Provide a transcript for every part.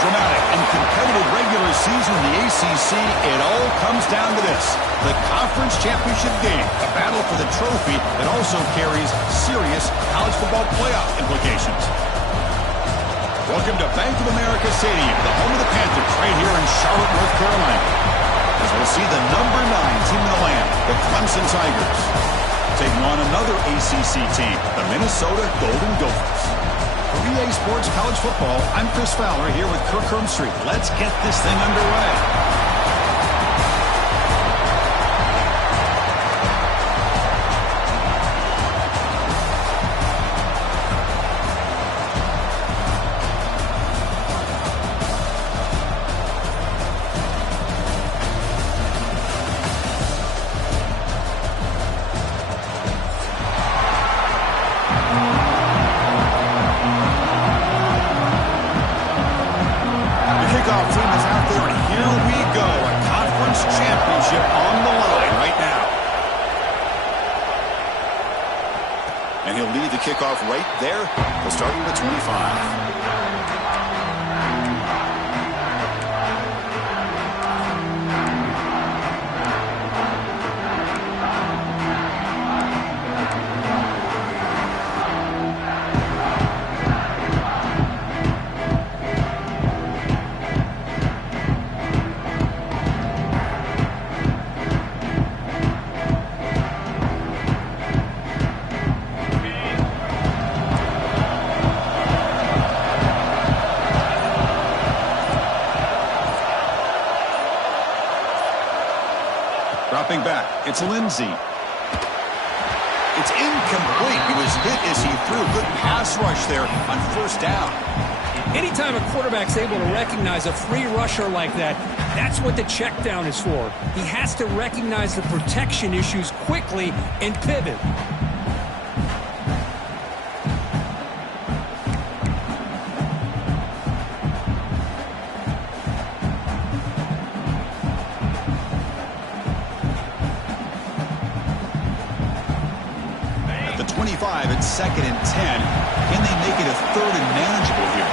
dramatic and competitive regular season in the ACC, it all comes down to this: the conference championship game, a battle for the trophy that also carries serious college football playoff implications. Welcome to Bank of America Stadium, the home of the Panthers, right here in Charlotte, North Carolina, as we'll see the number 9 team in the land, the Clemson Tigers, taking on another ACC team, the Minnesota Golden Gophers. For EA Sports College Football, I'm Chris Fowler here with Kirk Hermstreet. Let's get this thing underway. And he'll lead the kickoff right there. He'll start at the 25. Dropping back, it's Lindsey. It's incomplete. He was hit as he threw. Good pass rush there on first down. Anytime a quarterback's able to recognize a free rusher like that, that's what the check down is for. He has to recognize the protection issues quickly and pivot. The 25 at 2nd and 10. Can they make it a 3rd and manageable here?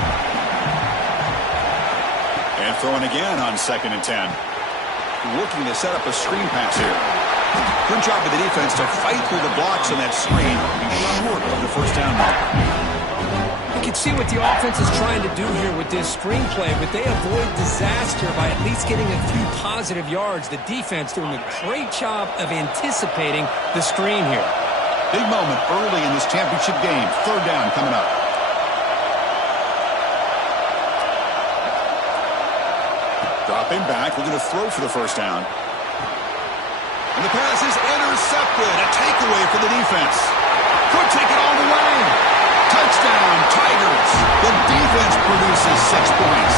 And throwing again on 2nd and 10. Looking to set up a screen pass here. Good job of the defense to fight through the blocks on that screen. Short of the first down mark. You can see what the offense is trying to do here with this screenplay, but they avoid disaster by at least getting a few positive yards. The defense doing a great job of anticipating the screen here. Big moment early in this championship game. 3rd down coming up. Dropping back, looking to throw for the first down. And the pass is intercepted. A takeaway for the defense. Could take it all the way. Touchdown, Tigers. The defense produces 6 points.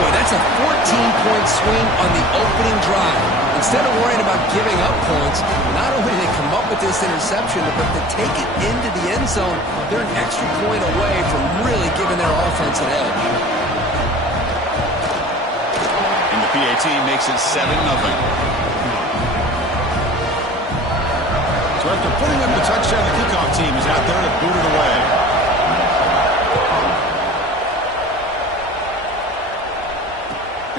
Boy, that's a 14-point swing on the opening drive. Instead of worrying about giving up points, not only do they come up with this interception, but to take it into the end zone, they're an extra point away from really giving their offense an edge. And the PAT makes it 7-0. So after putting up the touchdown, the kickoff team is out there to boot it away.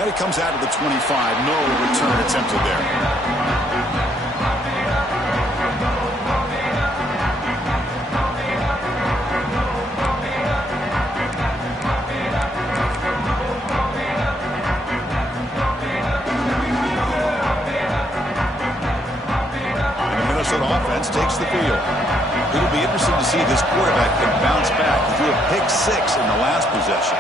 And it comes out of the 25. No return attempted there. And the Minnesota offense takes the field. It'll be interesting to see if this quarterback can bounce back. He threw a pick 6 in the last possession.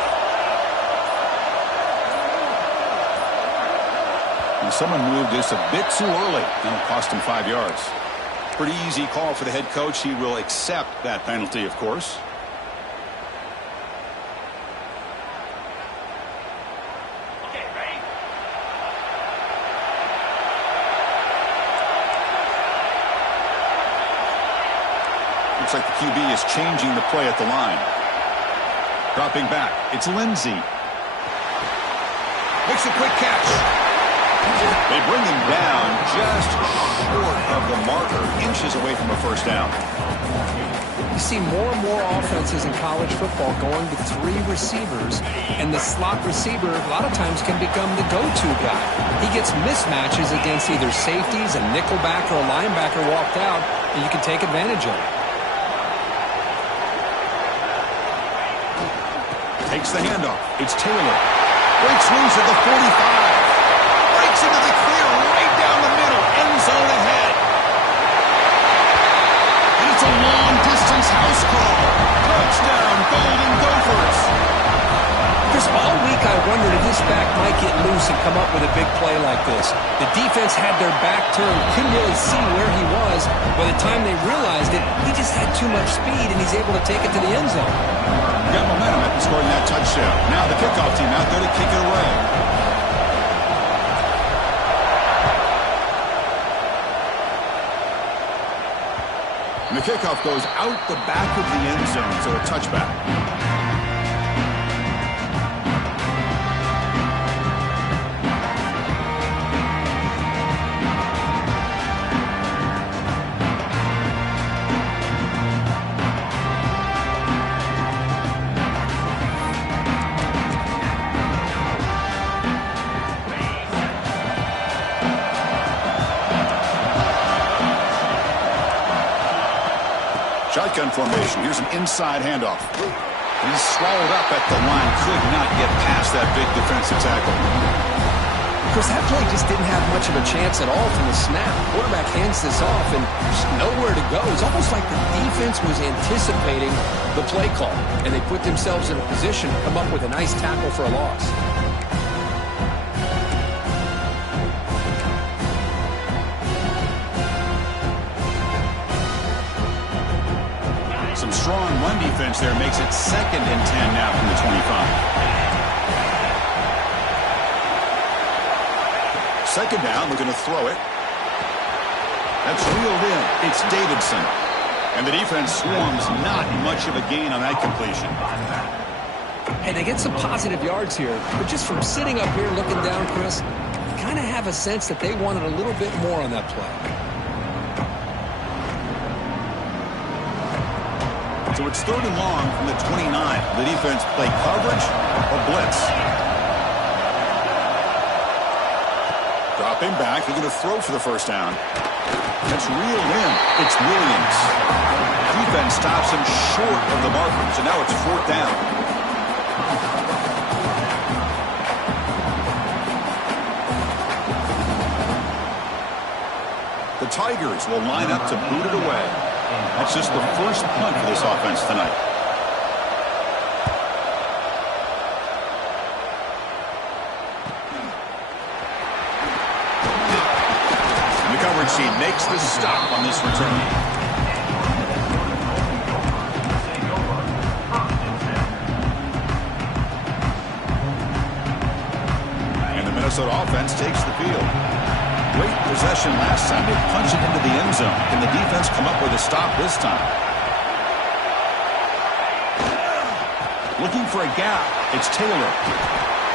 Someone moved this a bit too early, and it'll cost him 5 yards. Pretty easy call for the head coach. He will accept that penalty, of course. Okay, ready? Looks like the QB is changing the play at the line. Dropping back, it's Lindsey. Makes a quick catch. They bring him down just short of the marker, inches away from a first down. You see more and more offenses in college football going with 3 receivers, and the slot receiver a lot of times can become the go-to guy. He gets mismatches against either safeties, a nickelback, or a linebacker walked out, and you can take advantage of it. Takes the handoff. It's Taylor. Breaks loose at the 45. Breaks into the clear right down the middle. End zone ahead. And it's a long-distance house call. Touchdown, Golden Gophers. Chris, all week I wondered if this back might get loose and come up with a big play like this. The defense had their back turned, couldn't really see where he was. By the time they realized it, he just had too much speed, and he's able to take it to the end zone. Got momentum after scoring that touchdown. Now the kickoff team out there to kick it away. And the kickoff goes out the back of the end zone, so a touchback. Shotgun formation. Here's an inside handoff. He's swallowed up at the line. Could not get past that big defensive tackle. Chris, that play just didn't have much of a chance at all from the snap. Quarterback hands this off and just nowhere to go. It's almost like the defense was anticipating the play call, and they put themselves in a position to come up with a nice tackle for a loss. Some strong run defense there makes it 2nd and 10 now from the 25. Second down, looking to throw it. That's reeled in. It's Davidson. And the defense swarms, not much of a gain on that completion. Hey, they get some positive yards here, but just from sitting up here looking down, Chris, I kind of have a sense that they wanted a little bit more on that play. So it's 3rd and long from the 29. The defense play coverage or blitz. Dropping back, they're going to throw for the first down. That's reeled in. It's Williams. Defense stops him short of the marker, so now it's 4th down. The Tigers will line up to boot it away. That's just the first punt for this offense tonight. And the coverage team makes the stop on this return. And the Minnesota offense takes the field. Great possession last time. They punch it into the end zone. Can the defense come up with a stop this time? Looking for a gap. It's Taylor.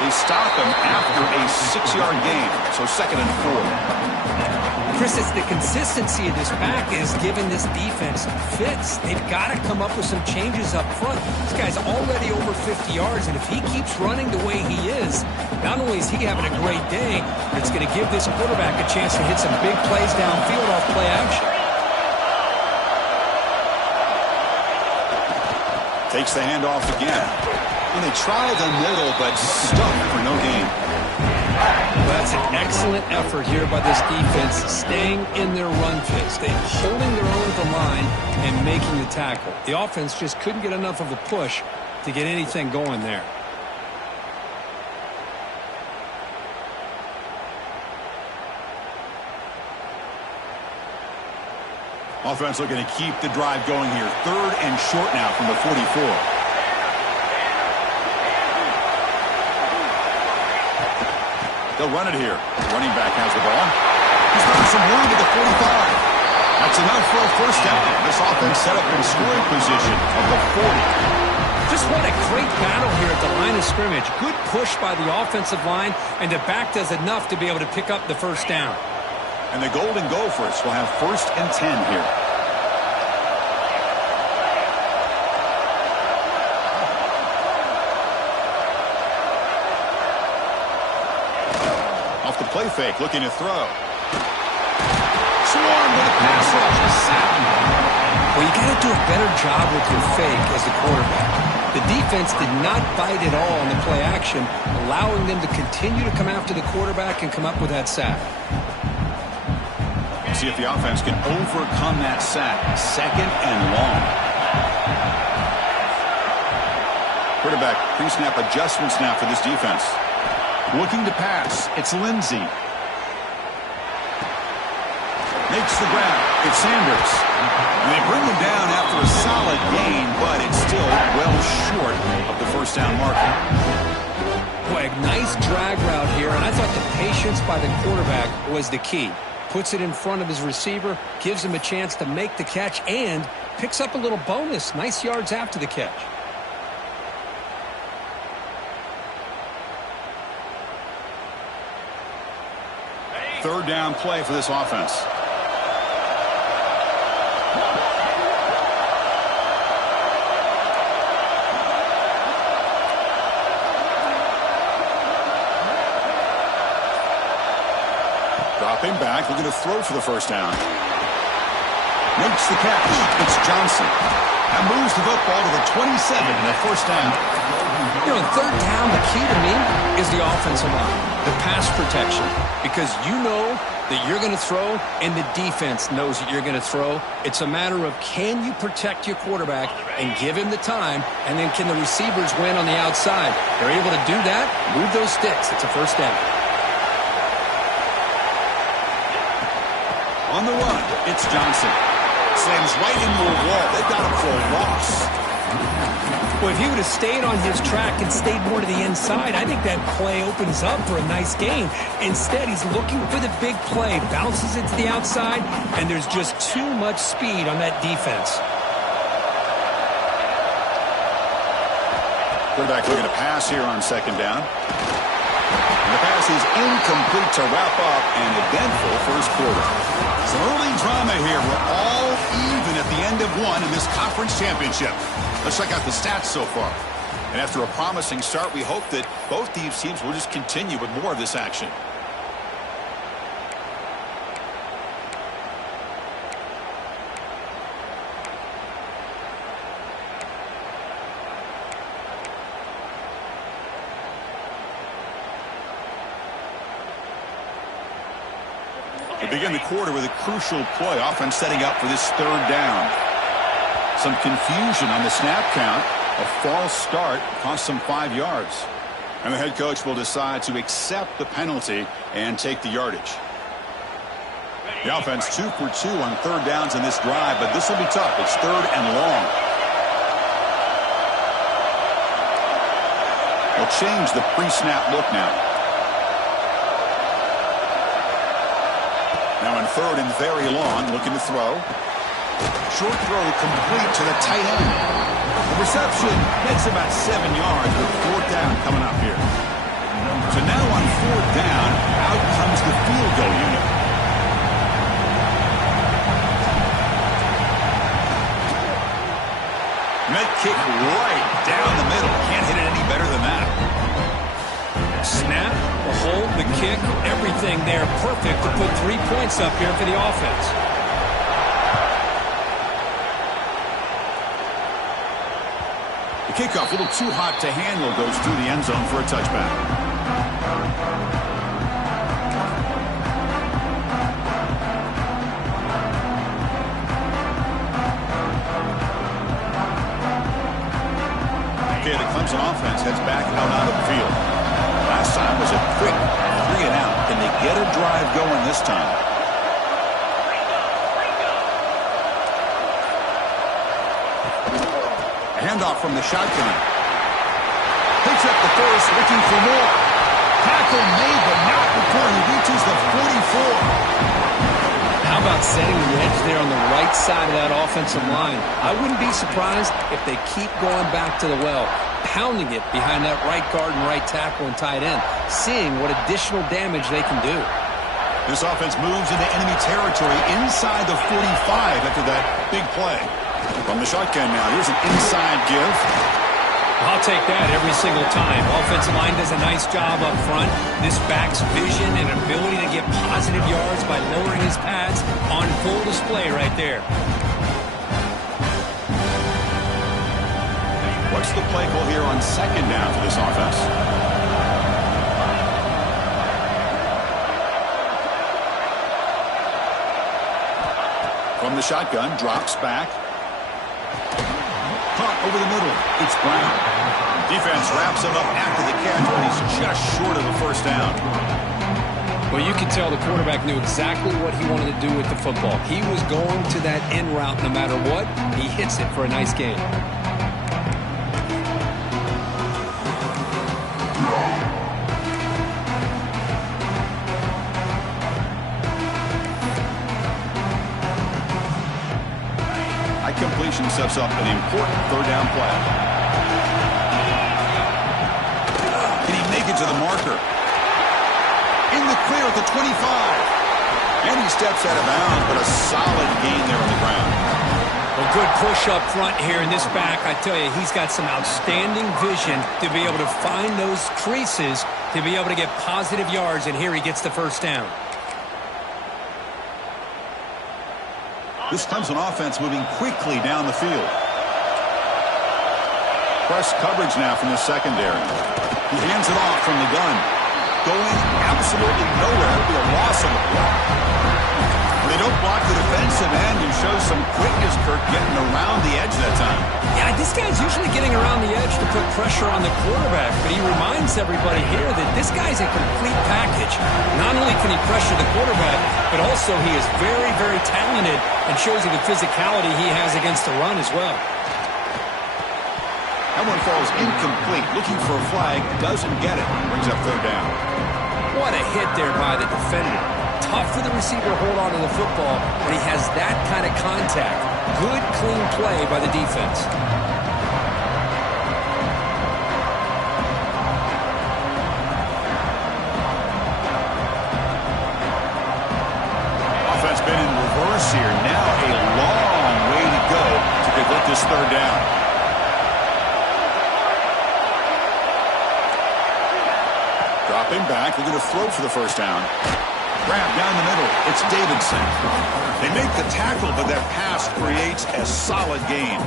They stop him after a 6-yard gain. So 2nd and 4. Chris, it's the consistency of this back is giving this defense fits. They've got to come up with some changes up front. This guy's already over 50 yards, and if he keeps running the way he is, not only is he having a great day, but it's going to give this quarterback a chance to hit some big plays downfield off play action. Takes the handoff again. And they try the middle, but stuck for no gain. Well, that's an excellent effort here by this defense, staying in their run phase. They're holding their own at the line and making the tackle. The offense just couldn't get enough of a push to get anything going there. Offense looking to keep the drive going here. 3rd and short now from the 44. They'll run it here. Running back has the ball. He's got some room at the 45. That's enough for a first down. This offense set up in scoring position at the 40. Just what a great battle here at the line of scrimmage. Good push by the offensive line, and the back does enough to be able to pick up the first down. And the Golden Gophers will have 1st and 10 here. Off the play fake, looking to throw. Swarm with a pass rush, a sack. Well, you got to do a better job with your fake as the quarterback. The defense did not bite at all on the play action, allowing them to continue to come after the quarterback and come up with that sack. See if the offense can overcome that sack. 2nd and long. Quarterback pre-snap adjustments now for this defense. Looking to pass. It's Lindsey. Makes the grab. It's Sanders. And they bring him down after a solid gain, but it's still well short of the first down marker. Boy, a nice drag route here, and I thought the patience by the quarterback was the key. Puts it in front of his receiver, gives him a chance to make the catch, and picks up a little bonus. Nice yards after the catch. Third down play for this offense. Dropping back, looking to throw for the first down. Makes the catch. It's Johnson. That moves the football to the 27 and a first down. You know, third down, the key to me is the offensive line, the pass protection, because you know that you're going to throw and the defense knows that you're going to throw. It's a matter of can you protect your quarterback and give him the time, and then can the receivers win on the outside? They're able to do that, move those sticks. It's a first down. On the run, it's Johnson. Slams right into a wall. They've got him for a loss. Well, if he would have stayed on his track and stayed more to the inside, I think that play opens up for a nice gain. Instead, he's looking for the big play, bounces it to the outside, and there's just too much speed on that defense. Quarterback looking to pass here on 2nd down. And the pass is incomplete to wrap up an eventful first quarter. Some early drama here. We're all even at the end of one in this conference championship. Let's check out the stats so far. And after a promising start, we hope that both these teams will just continue with more of this action. We begin the quarter with a crucial play. Offense setting up for this 3rd down. Some confusion on the snap count. A false start cost some 5 yards. And the head coach will decide to accept the penalty and take the yardage. The offense 2 for 2 on 3rd downs in this drive, but this will be tough. It's 3rd and long. They'll change the pre-snap look now. Now in 3rd and very long, looking to throw. Short throw complete to the tight end. The reception makes about 7 yards with 4th down coming up here. So now on 4th down, out comes the field goal unit. Net kick right down the middle. Can't hit it any better than that. Snap, the hold, the kick, everything there perfect to put 3 points up here for the offense. The kickoff, a little too hot to handle, goes through the end zone for a touchback. Okay, the Clemson offense heads back out onto the field. Last time was a quick 3 and out. Can they get a drive going this time? Handoff from the shotgun. Picks up the first, looking for more. Tackle made, but not before he reaches the 44. How about setting the edge there on the right side of that offensive line? I wouldn't be surprised if they keep going back to the well. pounding it behind that right guard and right tackle and tight end, seeing what additional damage they can do. This offense moves into enemy territory inside the 45 after that big play. From the shotgun now, here's an inside give. I'll take that every single time. Offensive line does a nice job up front. This back's vision and ability to get positive yards by lowering his pads on full display right there. What's the play call here on second down for this offense? From the shotgun, drops back. Caught over the middle. It's Brown. Defense wraps him up after the catch, but he's just short of a first down. Well, you can tell the quarterback knew exactly what he wanted to do with the football. He was going to that end route no matter what. He hits it for a nice gain. Completion sets up an important third down play. Can he make it to the marker? In the clear at the 25. And he steps out of bounds, but a solid gain there on the ground. Well, good push up front here in this back. I tell you, he's got some outstanding vision to be able to find those creases, to be able to get positive yards, and here he gets the first down. This comes on offense moving quickly down the field. Press coverage now from the secondary. He hands it off from the gun. Going absolutely nowhere. It'll be a loss of the play. They don't block the defensive end and show some quickness, Kirk, getting around the edge that time. Yeah, this guy's usually getting around the edge to put pressure on the quarterback, but he reminds everybody here that this guy's a complete package. Not only can he pressure the quarterback, but also he is very, very talented and shows you the physicality he has against the run as well. That one falls incomplete. Looking for a flag, doesn't get it. Brings up third down. What a hit there by the defender. Tough for the receiver to hold on to the football, but he has that kind of contact. Good, clean play by the defense. Offense been in reverse here. Now a long way to go to convert this third down. Dropping back, looking to throw for the first down. Grab down the middle. It's Davidson. They make the tackle, but that pass creates a solid gain.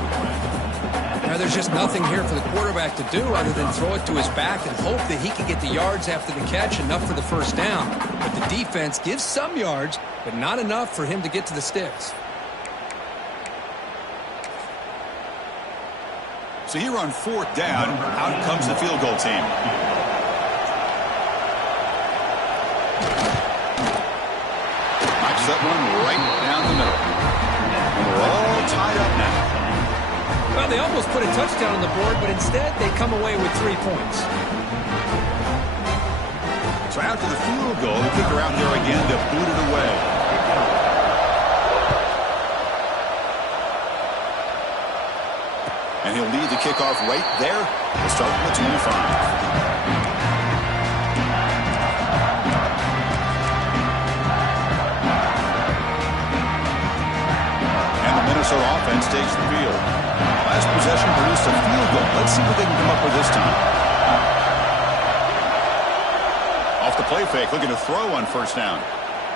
Now there's just nothing here for the quarterback to do other than throw it to his back and hope that he can get the yards after the catch, enough for the first down. But the defense gives some yards, but not enough for him to get to the sticks. So here on fourth down, out comes the field goal team. That one right down the middle. And we're all tied up now. Well, they almost put a touchdown on the board, but instead they come away with 3 points. So after the field goal, the kicker out there again to boot it away. And he'll lead the kickoff right there. We'll start from the 25. Minnesota offense takes the field. Last possession produced a field goal. Let's see what they can come up with this time. Off the play fake, looking to throw on first down.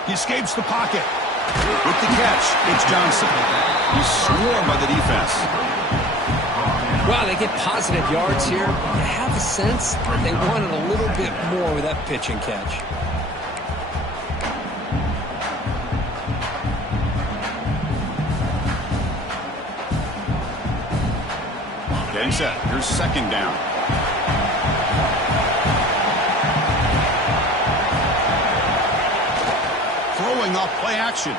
He escapes the pocket. With the catch, it's Johnson. He's swarmed by the defense. Wow, they get positive yards here. You have a sense that they wanted a little bit more with that pitch and catch. Getting set. Here's second down. Throwing off play action.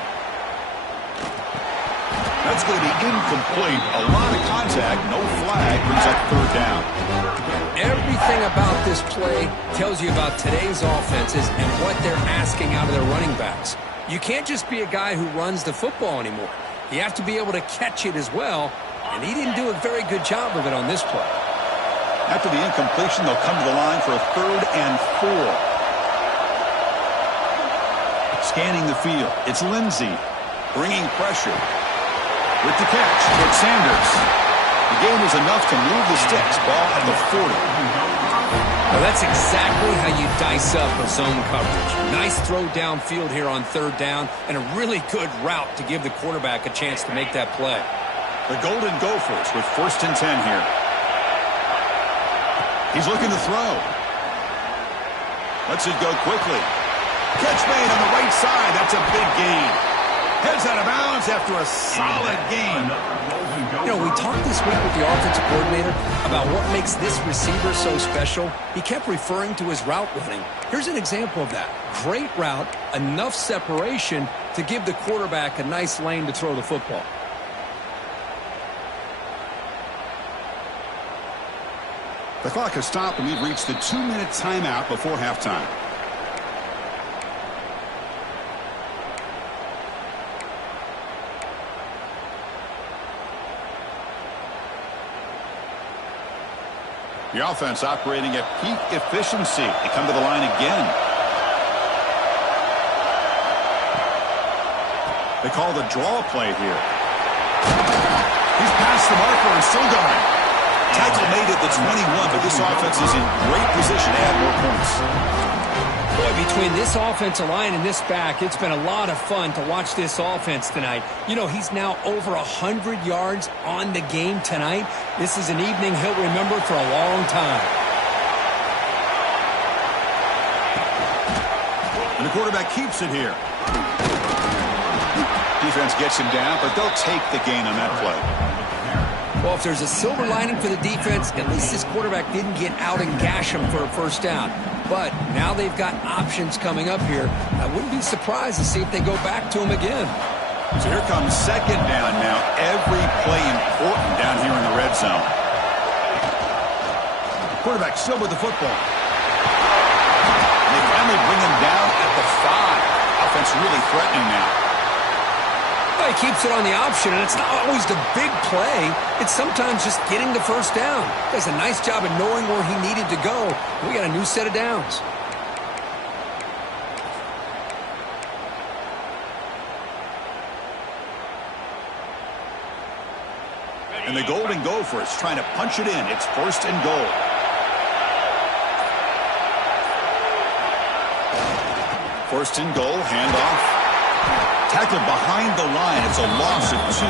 That's going to be incomplete. A lot of contact. No flag. Brings up third down. Everything about this play tells you about today's offenses and what they're asking out of their running backs. You can't just be a guy who runs the football anymore. You have to be able to catch it as well. And he didn't do a very good job of it on this play. After the incompletion, they'll come to the line for a 3rd and 4. Scanning the field, it's Lindsey bringing pressure. With the catch, it's Sanders. The gain was enough to move the sticks. Ball at the 40. Well, that's exactly how you dice up a zone coverage. Nice throw downfield here on 3rd down, and a really good route to give the quarterback a chance to make that play. The Golden Gophers with 1st and 10 here. He's looking to throw. Lets it go quickly. Catch made on the right side. That's a big gain. Heads out of bounds after a solid gain. You know, we talked this week with the offensive coordinator about what makes this receiver so special. He kept referring to his route running. Here's an example of that. Great route, enough separation to give the quarterback a nice lane to throw the football. The clock has stopped, and we've reached the 2-minute timeout before halftime. The offense operating at peak efficiency. They come to the line again. They call the draw play here. He's past the marker and still going. Tackle made at the 21, but this offense is in great position to add more points. Boy, between this offensive line and this back, it's been a lot of fun to watch this offense tonight. You know, he's now over 100 yards on the game tonight. This is an evening he'll remember for a long time. And the quarterback keeps it here. Defense gets him down, but they'll take the gain on that play. Well, if there's a silver lining for the defense, at least this quarterback didn't get out and gash him for a 1st down. But now they've got options coming up here. I wouldn't be surprised to see if they go back to him again. So here comes 2nd down now. Every play important down here in the red zone. Quarterback still with the football. They finally bring him down at the 5. Offense really threatening now. Well, he keeps it on the option, and it's not always the big play. It's sometimes just getting the 1st down. Does a nice job of knowing where he needed to go. We got a new set of downs. And the Golden Gophers trying to punch it in. It's 1st and goal. First and goal, handoff. Tackled behind the line. It's a loss of 2.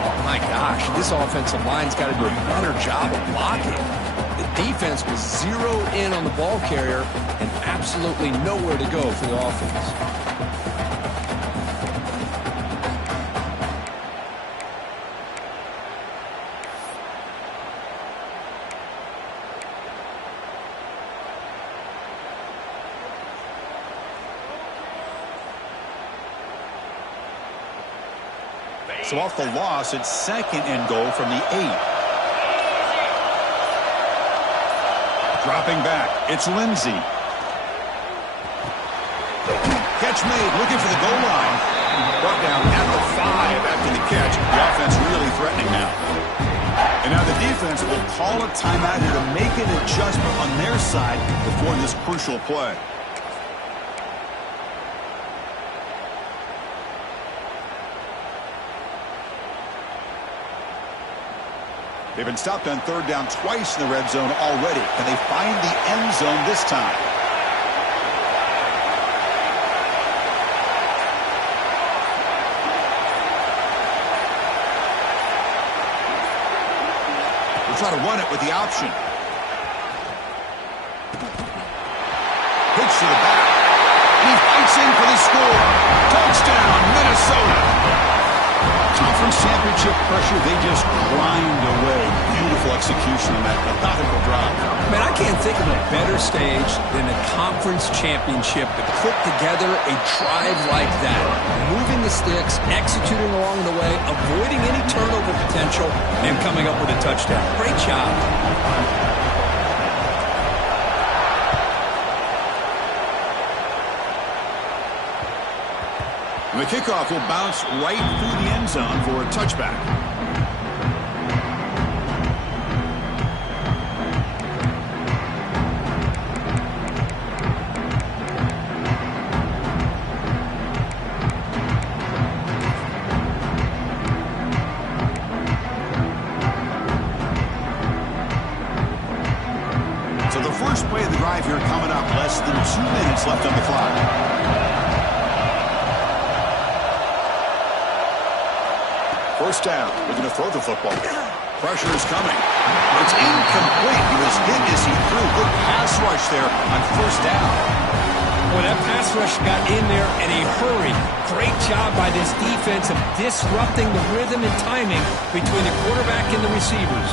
Oh, my gosh. This offensive line's got to do a better job of blocking. The defense was zeroed in on the ball carrier and absolutely nowhere to go for the offense. So off the loss, it's 2nd and goal from the 8. Dropping back, it's Lindsey. Catch made, looking for the goal line. Brought down at the 5 after the catch. The offense really threatening now. And now the defense will call a timeout here to make an adjustment on their side before this crucial play. They've been stopped on 3rd down twice in the red zone already. Can they find the end zone this time? We'll try to run it with the option. Pitch to the back. And he fights in for the score. Touchdown, Minnesota. Conference championship pressure, they just grind away. Beautiful execution on that methodical drive. Man, I can't think of a better stage than a conference championship to put together a drive like that. Moving the sticks, executing along the way, avoiding any turnover potential, and coming up with a touchdown. Great job. And the kickoff will bounce right through the end zone for a touchback. So the first play of the drive here coming up. Less than 2 minutes left on the clock. First down. We're going to throw the football. Pressure is coming. It's incomplete. He was hit as he threw. Good pass rush there on first down. Well, that pass rush got in there in a hurry. Great job by this defense of disrupting the rhythm and timing between the quarterback and the receivers.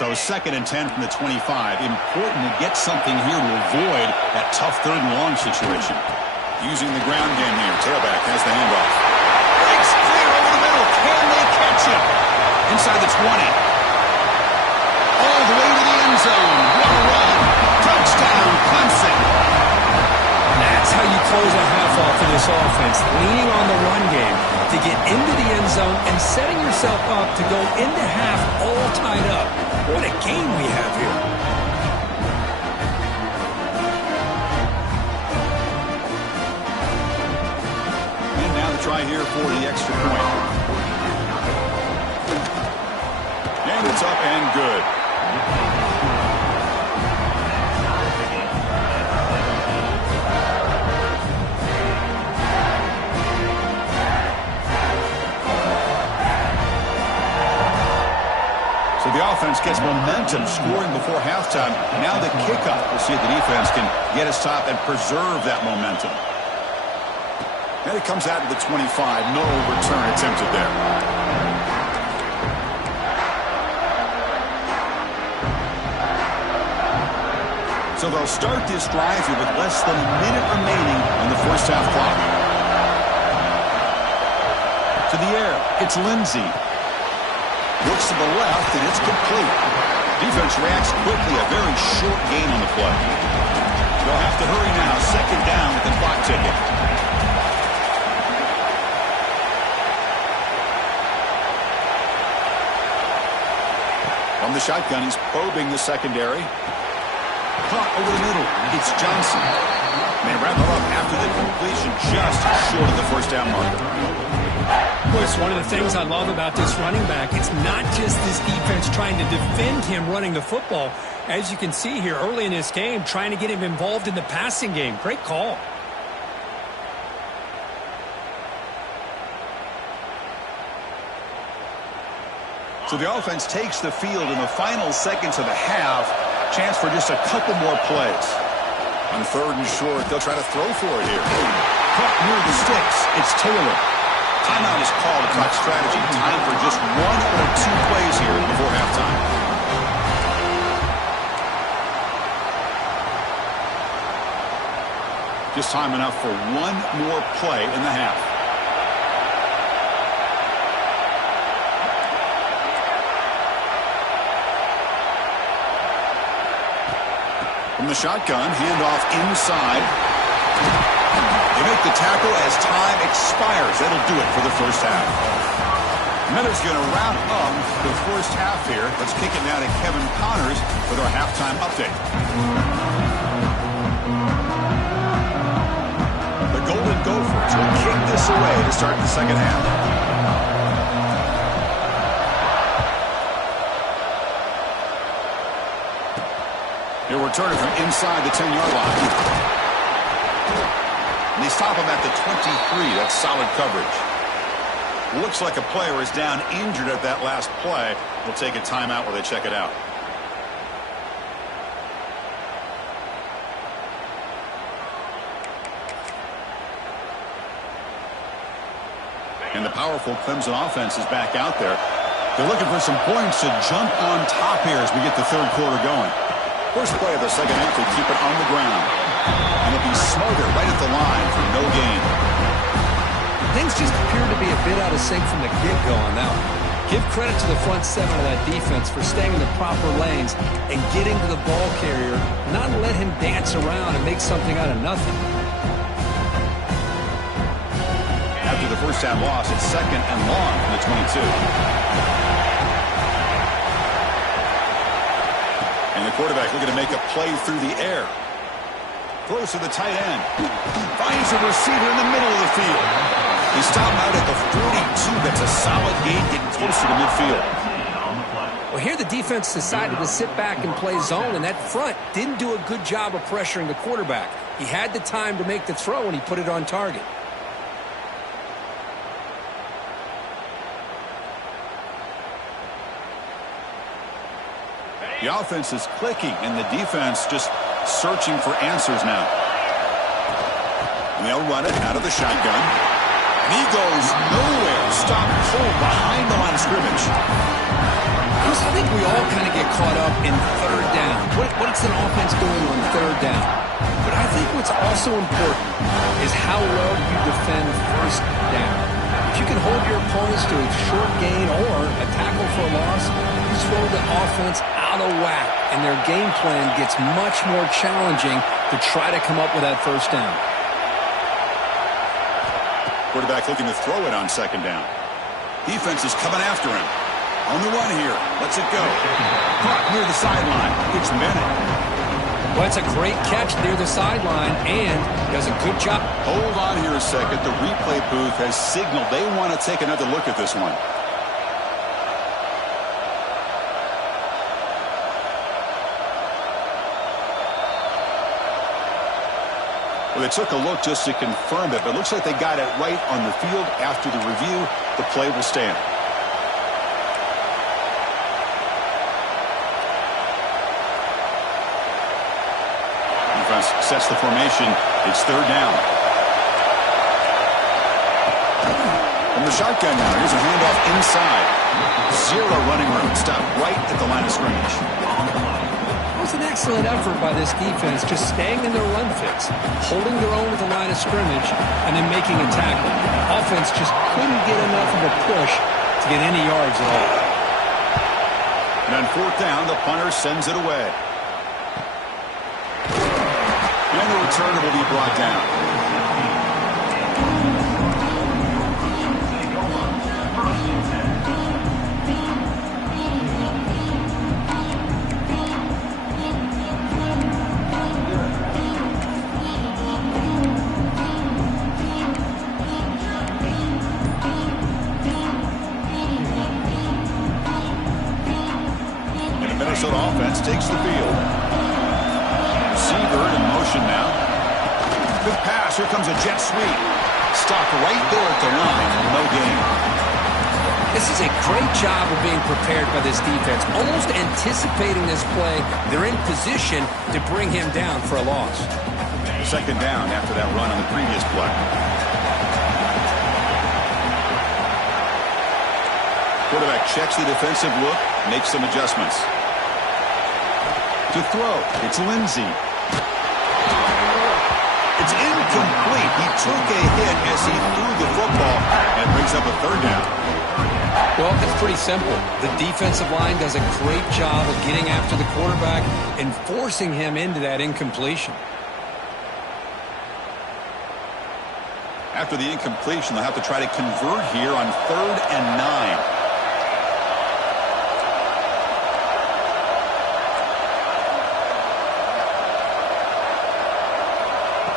So 2nd and 10 from the 25. Important to get something here to avoid that tough 3rd and long situation. Using the ground game here. Tailback has the handoff. Breaks clear over the middle. Can they catch him? Inside the 20. All the way to the end zone. What a run. Touchdown, Clemson. That's how you close a half off of this offense. Leaning on the run game to get into the end zone and setting yourself up to go into half all tied up. What a game we have here. And now the try here for the extra point. And it's up and good. So the offense gets momentum scoring before halftime. Now the kickoff. We'll see if the defense can get a stop and preserve that momentum. And it comes out to the 25. No return attempted there. So they'll start this drive here with less than a minute remaining on the first half clock. To the air. It's Lindsey. Looks to the left, and it's complete. Defense reacts quickly. A very short gain on the play. They'll have to hurry now. 2nd down with the clock ticking. From the shotgun, he's probing the secondary. Caught over the middle. It's Johnson. They wrap it up after the completion, just short of the first down marker. Well, it's one of the things I love about this running back. It's not just this defense trying to defend him running the football. As you can see here early in this game, trying to get him involved in the passing game. Great call. So the offense takes the field in the final seconds of the half. Chance for just a couple more plays. On 3rd and short, they'll try to throw for it here. Caught near the sticks. It's Taylor. Timeout is called to talk strategy. Time for just 1 or 2 plays here before halftime. Just time enough for 1 more play in the half. From the shotgun, handoff inside. They make the tackle as time expires. That'll do it for the first half. Miller's going to wrap up the first half here. Let's kick it now to Kevin Connors with our halftime update. The Golden Gophers will kick this away to start the second half. He'll return it from inside the 10-yard line. And they stop him at the 23. That's solid coverage. Looks like a player is down injured at that last play. We'll take a timeout while they check it out. And the powerful Clemson offense is back out there. They're looking for some points to jump on top here as we get the 3rd quarter going. First play of the second half, they keep it on the ground. And it'll be Smoger right at the line for no gain. Things just appear to be a bit out of sync from the get-go on that one. Give credit to the front 7 of that defense for staying in the proper lanes and getting to the ball carrier, not let him dance around and make something out of nothing. After the first half loss, it's 2nd and long from the 22. Quarterback looking to make a play through the air. Throws to the tight end. Finds a receiver in the middle of the field. He stopped out at the 42. That's a solid gain, getting closer to midfield. Well, here the defense decided to sit back and play zone, and that front didn't do a good job of pressuring the quarterback. He had the time to make the throw, and he put it on target. The offense is clicking, and the defense just searching for answers now. And they'll run it out of the shotgun. And he goes nowhere. Stopped cold behind the line of scrimmage. Chris, I think we all kind of get caught up in third down. What's an offense doing on third down? But I think what's also important is how well you defend first down. If you can hold your opponents to a short gain or a tackle for a loss, you throw the offense out of whack, and their game plan gets much more challenging to try to come up with that first down. Quarterback looking to throw it on second down. Defense is coming after him. On the run here. Lets it go. Caught near the sideline. It's Bennett. Well, it's a great catch near the sideline, and does a good job. Hold on here a second. The replay booth has signaled they want to take another look at this one. Well, they took a look just to confirm it, but it looks like they got it right on the field. After the review, the play will stand. Defense sets the formation. It's third down. From the shotgun now, here's a handoff inside. Zero running room. Stopped right at the line of scrimmage. It was an excellent effort by this defense, just staying in their run fits, holding their own with the line of scrimmage, and then making a tackle. Offense just couldn't get enough of a push to get any yards at all. And on fourth down, the punter sends it away. And the returner will be brought down. Minnesota offense takes the field. Receiver in motion now. Good pass. Here comes a jet sweep. Stopped right there at the line. No gain. This is a great job of being prepared by this defense. Almost anticipating this play, they're in position to bring him down for a loss. Second down after that run on the previous play. Quarterback checks the defensive look, makes some adjustments. To throw, it's Lindsey. It's incomplete. He took a hit as he threw the football and brings up a third down. Well, it's pretty simple. The defensive line does a great job of getting after the quarterback and forcing him into that incompletion. After the incompletion, they'll have to try to convert here on 3rd and 9.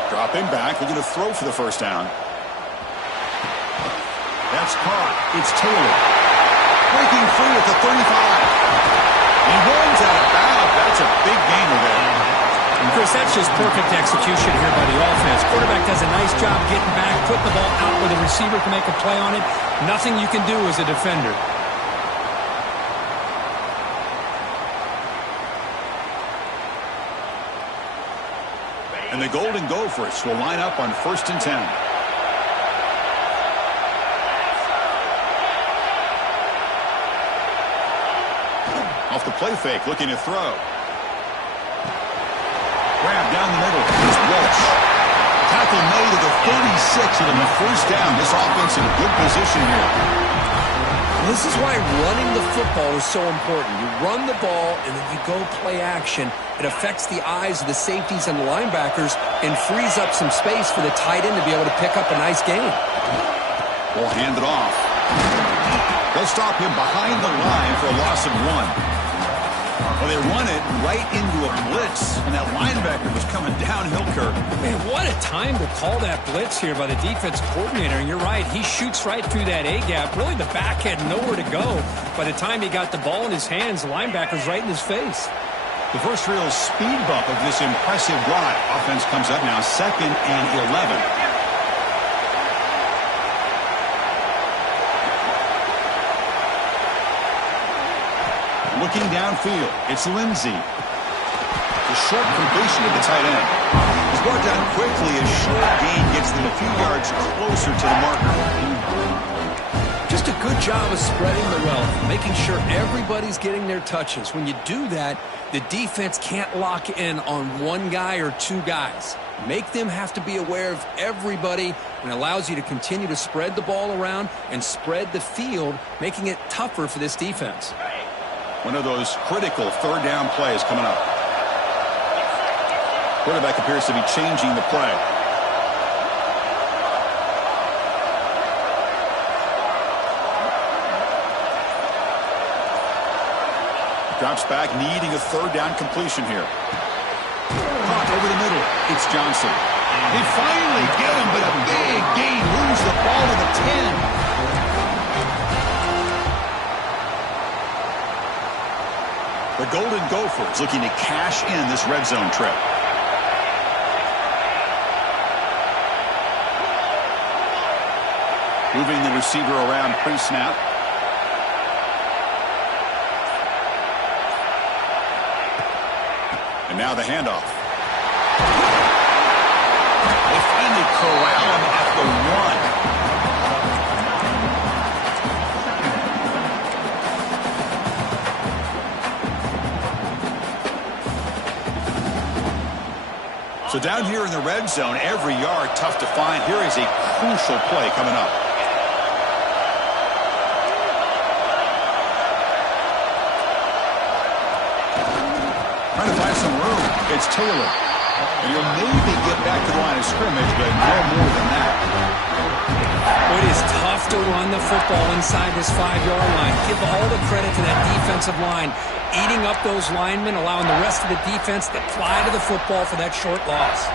Dropping back, looking to throw for the first down. That's caught. It's Taylor. Breaking free at the 35. He runs out of bounds. That's a big gainer there. And Chris, that's just perfect execution here by the offense. Quarterback does a nice job getting back, putting the ball out where the receiver can make a play on it. Nothing you can do as a defender. And the Golden Gophers will line up on 1st and 10. Off the play fake, looking to throw. Grab down the middle. Here's Walsh. Tackle made at the 36 and the first down. This offense in good position here. This is why running the football is so important. You run the ball, and then you go play action. It affects the eyes of the safeties and the linebackers and frees up some space for the tight end to be able to pick up a nice gain. Ball handed off. They'll stop him behind the line for a loss of 1. Well, they run it right into a blitz, and that linebacker was coming downhill, Kirk. Man, what a time to call that blitz here by the defense coordinator. And you're right, he shoots right through that A-gap. Really, the back had nowhere to go. By the time he got the ball in his hands, the linebacker's right in his face. The first real speed bump of this impressive drive. Offense comes up now, 2nd and 11. Looking downfield, it's Lindsey. A short completion to the tight end. He's brought down quickly. A short gain gets them a few yards closer to the marker. Just a good job of spreading the wealth, making sure everybody's getting their touches. When you do that, the defense can't lock in on one guy or two guys. Make them have to be aware of everybody, and allows you to continue to spread the ball around and spread the field, making it tougher for this defense. One of those critical third down plays coming up. Quarterback appears to be changing the play. Drops back, needing a third down completion here. Caught over the middle. It's Johnson. They finally get him, but a big gain moves the ball to the 10. The Golden Gophers looking to cash in this red zone trip. Moving the receiver around pre-snap. And now the handoff. They finally corral him at the 1. So down here in the red zone, every yard tough to find. Here is a crucial play coming up. Trying to find some room. It's Taylor. And he'll maybe get back to the line of scrimmage, but no more than that. It is tough to run the football inside this 5-yard line. Give all the credit to that defensive line, eating up those linemen, allowing the rest of the defense to fly to the football for that short loss.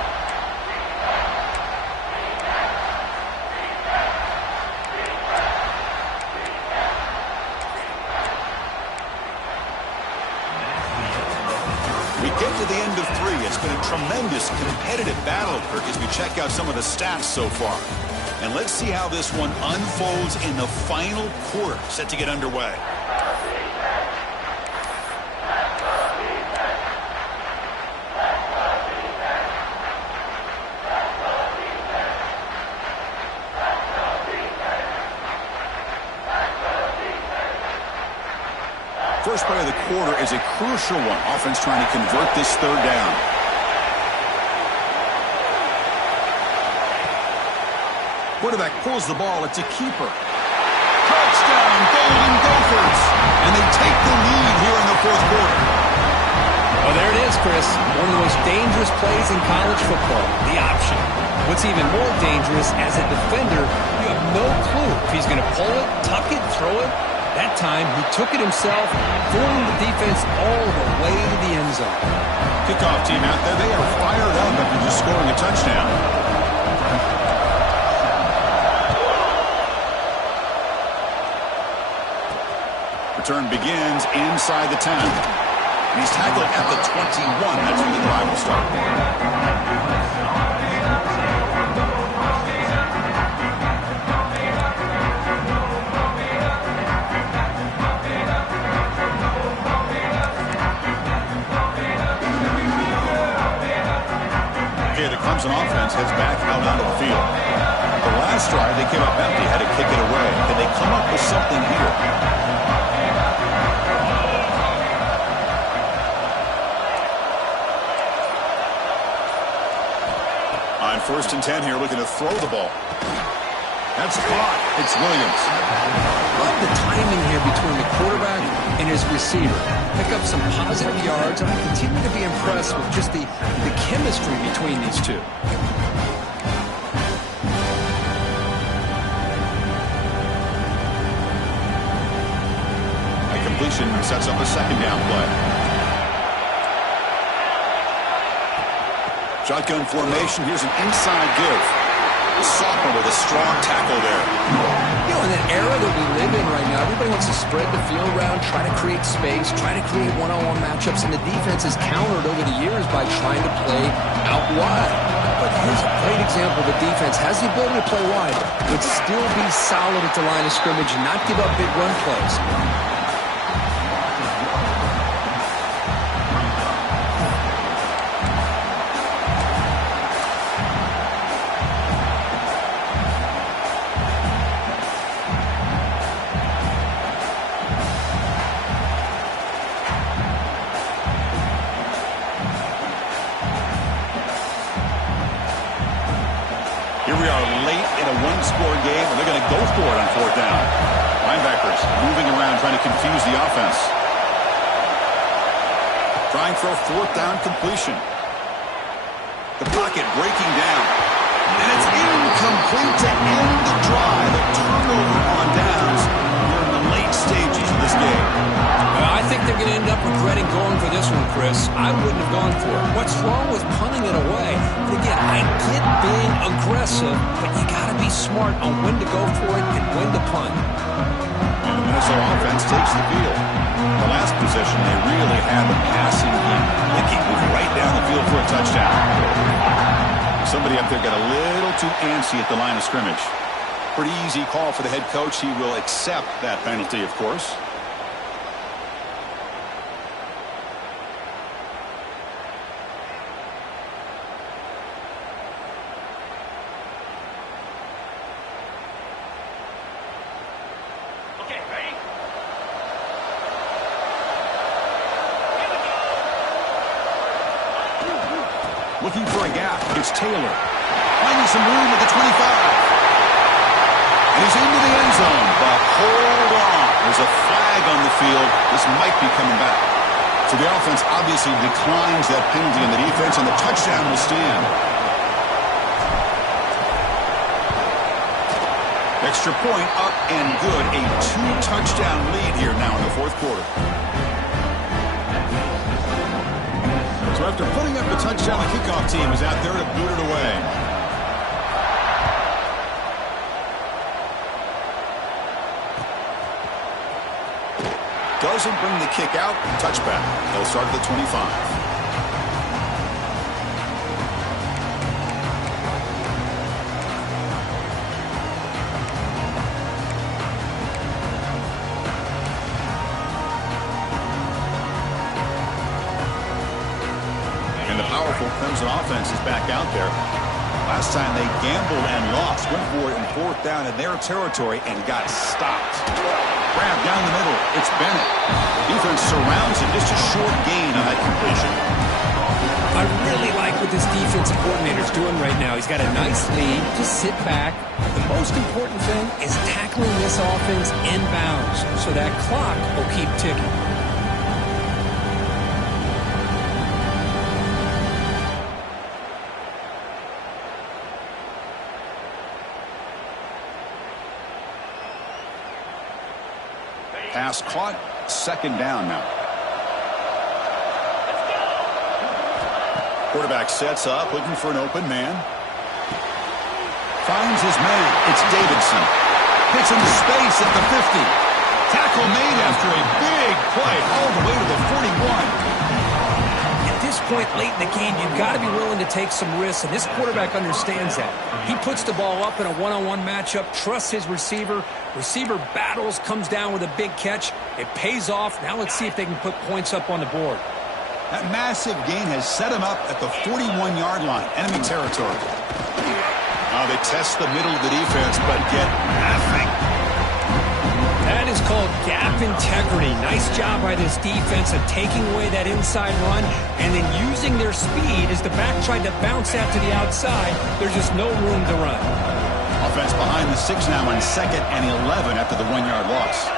We get to the end of 3. It's been a tremendous competitive battle, Kirk, as we check out some of the stats so far. And let's see how this one unfolds in the final quarter, set to get underway. First play of the quarter is a crucial one. Offense trying to convert this third down. Quarterback pulls the ball. It's a keeper. Touchdown, Golden Gophers. And they take the lead here in the fourth quarter. Well, there it is, Chris. One of the most dangerous plays in college football, the option. What's even more dangerous, as a defender, you have no clue if he's going to pull it, tuck it, throw it. That time, he took it himself, fooling the defense all the way to the end zone. Kickoff team out there. They are fired up after just scoring a touchdown. Return begins inside the 10. And he's tackled at the 21. That's where the drive will start. Okay, the Clemson offense heads back out onto the field. The last drive, they came up empty, had to kick it away. Can they come up with something here? On 1st and 10 here, looking to throw the ball. That's caught. It's Williams. Love the timing here between the quarterback and his receiver. Pick up some positive yards, and I continue to be impressed with just the chemistry between these two. A completion sets up a second down play. Shotgun formation. Here's an inside give. The sophomore with a strong tackle there. You know, in the era that we live in right now, everybody wants to spread the field around, try to create space, try to create one-on-one matchups, and the defense has countered over the years by trying to play out wide. But here's a great example. The defense has the ability to play wide, but still be solid at the line of scrimmage and not give up big run plays. Here we are late in a one-score game, and they're going to go for it on fourth down. Linebackers moving around, trying to confuse the offense. Trying for a fourth down completion. The pocket breaking down. And it's incomplete to end the drive. A turnover on downs. We're in the late stages of this game. Well, I think they're going to end up regretting going for this one, Chris. I wouldn't have gone for it. What's wrong with punting it away? And again, I get being aggressive, but you got to be smart on when to go for it and when to punt. And the Minnesota offense takes the field. The last possession, they really had the passing game. They keep moving right down the field for a touchdown. Somebody up there got a little too antsy at the line of scrimmage. Pretty easy call for the head coach. He will accept that penalty, of course. Okay, ready? Looking for a gap. It's Taylor. Finding some room at the 25. And he's into the end zone. But hold on. There's a flag on the field. This might be coming back. So the offense obviously declines that penalty on the defense, and the touchdown will stand. Extra point up and good. A 2-touchdown lead here now in the fourth quarter. So after putting up the touchdown, the kickoff team is out there to boot it away. Doesn't bring the kick out. Touchback. They'll start at the 25. Clemson offense is back out there. Last time they gambled and lost. Went for it in fourth down in their territory and got stopped. Grab down the middle. It's Bennett. Defense surrounds him. Just a short gain on that completion. I really like what this defensive coordinator is doing right now. He's got a nice lead. Just sit back. The most important thing is tackling this offense inbounds so that clock will keep ticking. Pass caught. Second down now. Quarterback sets up, looking for an open man. Finds his man. It's Davidson. Hits into space at the 50. Tackle made after a big play all the way to the 41. At this point late in the game, you've got to be willing to take some risks, and this quarterback understands that. He puts the ball up in a one-on-one matchup, trusts his receiver. Receiver battles, comes down with a big catch. It pays off. Now let's see if they can put points up on the board. That massive gain has set him up at the 41-yard line, enemy territory. Now they test the middle of the defense, but get nothing. That is called gap integrity. Nice job by this defense of taking away that inside run and then using their speed as the back tried to bounce that to the outside. There's just no room to run. Offense behind the 6 now on 2nd and 11 after the 1-yard loss.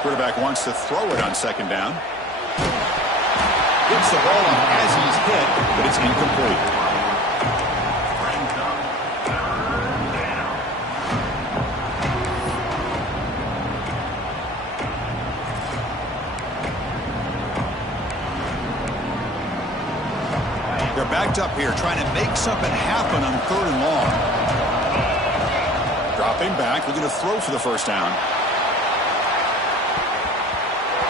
Quarterback wants to throw it on 2nd down. Gets the ball on as he's hit, but it's incomplete. They're backed up here, trying to make something happen on 3rd and long. Dropping back, looking to throw for the first down.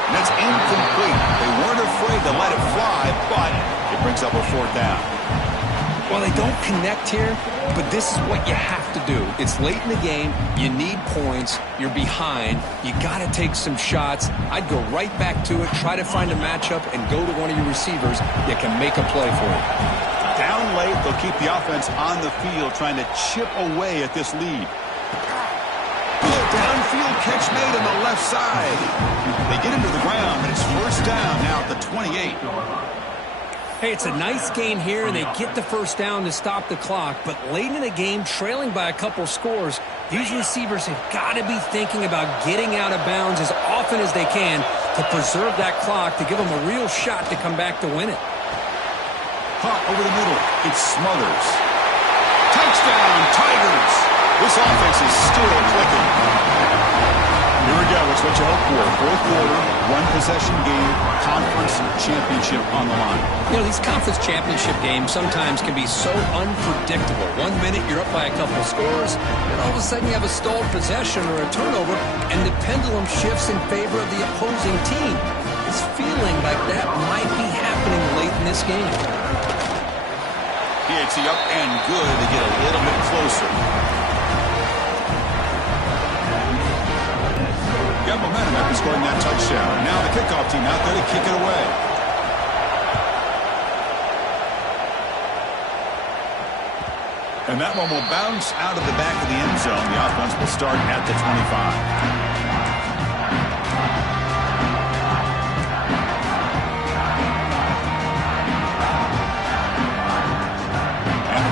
And that's incomplete. They weren't afraid to let it fly, but it brings up a 4th down. Well, they don't connect here, but this is what you have to do. It's late in the game. You need points. You're behind. You got to take some shots. I'd go right back to it, try to find a matchup, and go to one of your receivers that can make a play for you. Down late, they'll keep the offense on the field, trying to chip away at this lead. Downfield catch made on the left side. They get him to the ground, but it's 1st down now at the 28. Hey, it's a nice gain here, and they get the 1st down to stop the clock. But late in the game, trailing by a couple scores, these receivers have got to be thinking about getting out of bounds as often as they can to preserve that clock, to give them a real shot to come back to win it. Caught over the middle. It smothers. Touchdown, Tigers! This offense is still clicking. Here we go. It's what you hope for. 4th quarter, 1-possession game, conference championship on the line. You know, these conference championship games sometimes can be so unpredictable. 1 minute you're up by a couple scores, and all of a sudden you have a stalled possession or a turnover, and the pendulum shifts in favor of the opposing team. It's feeling like that might be happening late in this game. It's the up and good to get a little bit closer. Got momentum after scoring that touchdown. Now the kickoff team out there to kick it away. And that one will bounce out of the back of the end zone. The offense will start at the 25.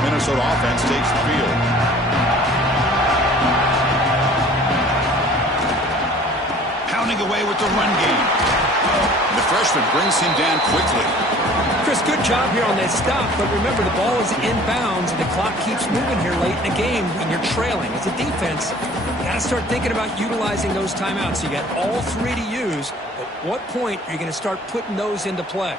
Minnesota offense takes the field. Pounding away with the run game. The freshman brings him down quickly. Chris, good job here on that stop, but remember the ball is inbounds and the clock keeps moving here late in the game when you're trailing. As a defense, you got to start thinking about utilizing those timeouts. You got all 3 to use. At what point are you going to start putting those into play?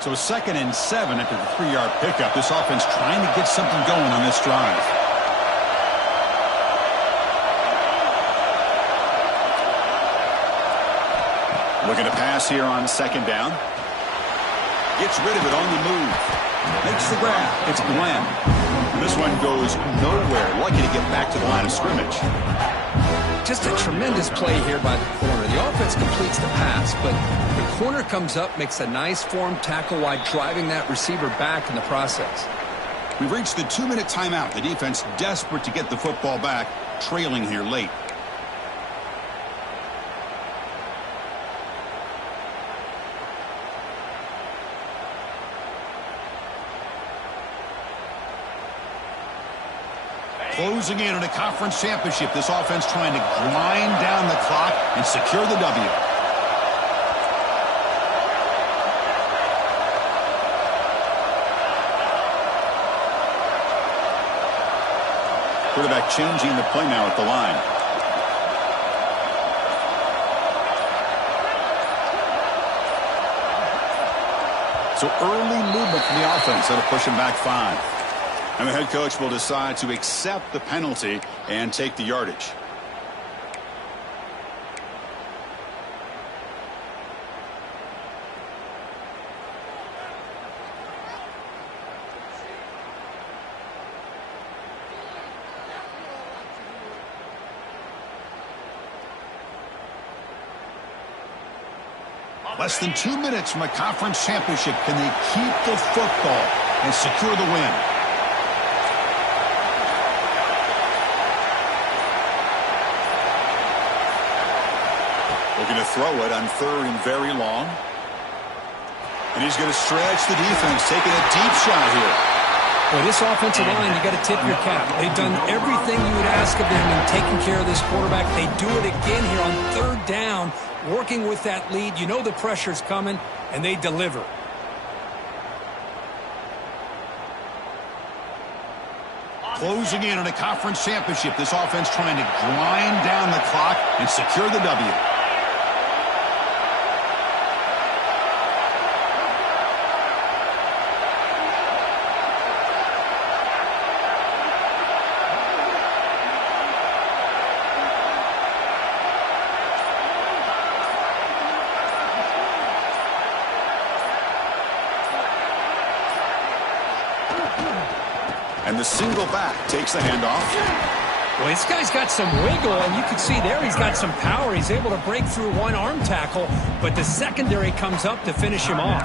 So 2nd and 7 after the 3-yard pickup. This offense trying to get something going on this drive. Looking to pass here on 2nd down. Gets rid of it on the move. Makes the grab. It's Glenn. This one goes nowhere. Lucky to get back to the line of scrimmage. Just a tremendous play here by the corner. The offense completes the pass, but the corner comes up, makes a nice form tackle while driving that receiver back in the process. We've reached the 2-minute timeout. The defense desperate to get the football back, trailing here late. Closing in on a conference championship. This offense trying to grind down the clock and secure the W. Quarterback changing the play now at the line. So early movement from the offense. That'll push him back 5. And the head coach will decide to accept the penalty and take the yardage. Less than 2 minutes from a conference championship. Can they keep the football and secure the win? Looking to throw it on 3rd and very long. And he's going to stretch the defense, taking a deep shot here. Well, this offensive line, you got to tip your cap. They've done everything you would ask of them in taking care of this quarterback. They do it again here on 3rd down, working with that lead. You know the pressure's coming, and they deliver. Closing in on a conference championship. This offense trying to grind down the clock and secure the W. And the single back takes the handoff. Well, this guy's got some wiggle, and you can see there he's got some power. He's able to break through one arm tackle, but the secondary comes up to finish him off.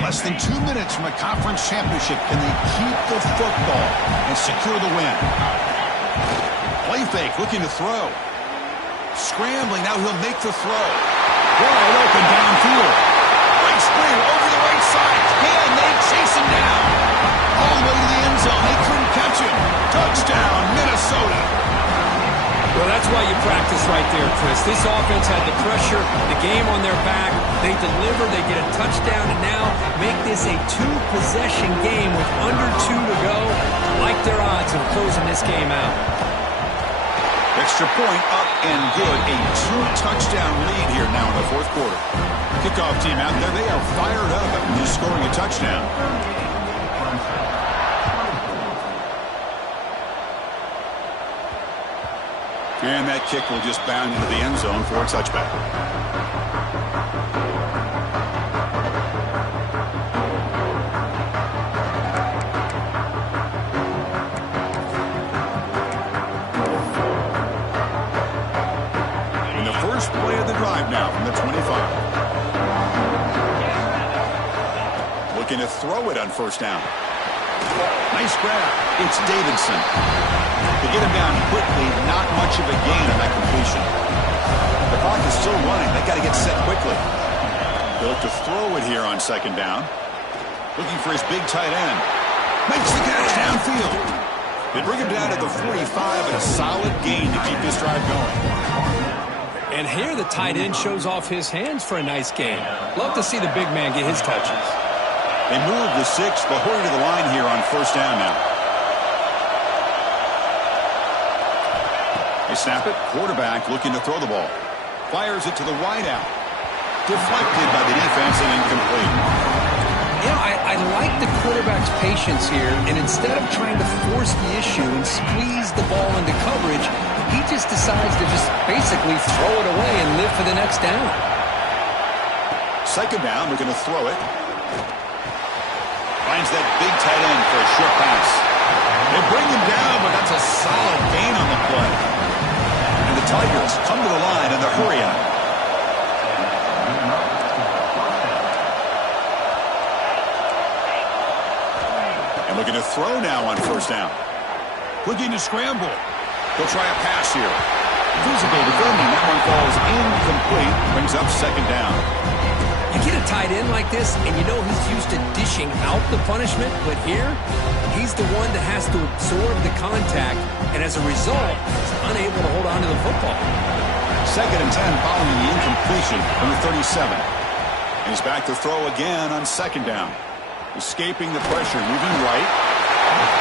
Less than 2 minutes from a conference championship. Can they keep the football and secure the win? Play fake, looking to throw. Scrambling, now he'll make the throw. Wide open downfield. Right spring over the right side. And they chase him down. All the way to the end zone. They couldn't catch him. Touchdown, Minnesota. Well, that's why you practice right there, Chris. This offense had the pressure, the game on their back. They deliver, they get a touchdown, and now make this a two-possession game with under 2 to go. I like their odds of closing this game out. Extra point up and good. A 2-touchdown lead here now in the fourth quarter. Kickoff team out there. They are fired up after just scoring a touchdown. And that kick will just bound into the end zone for a touchback. And the first play of the drive now from the 25. Looking to throw it on first down. Nice grab. It's Davidson. To get him down quickly, not much of a gain on that completion. The clock is still running. They got to get set quickly. They'll look to throw it here on second down. Looking for his big tight end. Makes the catch downfield. They bring him down to the 45 and a solid gain to keep this drive going. And here the tight end shows off his hands for a nice gain. Love to see the big man get his touches. They move the 6, but hurry to the line here on first down now. They snap it. Quarterback looking to throw the ball. Fires it to the wideout. Deflected by the defense and incomplete. You know, I like the quarterback's patience here, and instead of trying to force the issue and squeeze the ball into coverage, he just decides to just basically throw it away and live for the next down. Second down, they're going to throw it. Finds that big tight end for a short pass. They bring him down, but that's a solid gain on the play. And the Tigers come to the line in the hurry up. And looking to throw now on first down. Looking to scramble. He'll try a pass here. Physical defending. That one falls incomplete. Brings up second down. You get a tight end like this, and you know he's used to dishing out the punishment, but here, he's the one that has to absorb the contact, and as a result, he's unable to hold on to the football. Second and 10 following the incompletion from the 37. And he's back to throw again on second down. Escaping the pressure, moving right.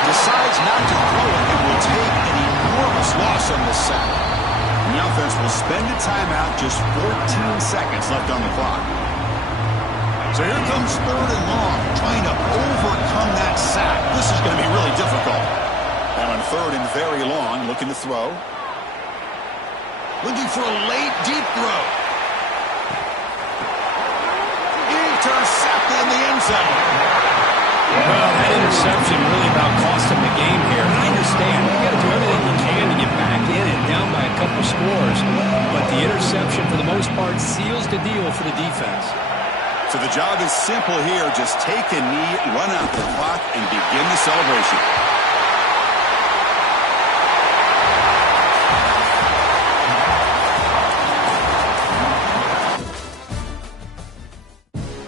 Decides not to throw it and will take an enormous loss on this sack. And the offense will spend a timeout, just 14 seconds left on the clock. So here comes third and long, trying to overcome that sack. This is going to be really difficult. Now on third and very long, looking to throw. Looking for a late, deep throw. Intercepted in the end zone. Well, that interception really about cost him the game here. And I understand. You got to do everything you can to get back in and down by a couple scores. But the interception, for the most part, seals the deal for the defense. So the job is simple here. Just take a knee, run out the clock, and begin the celebration.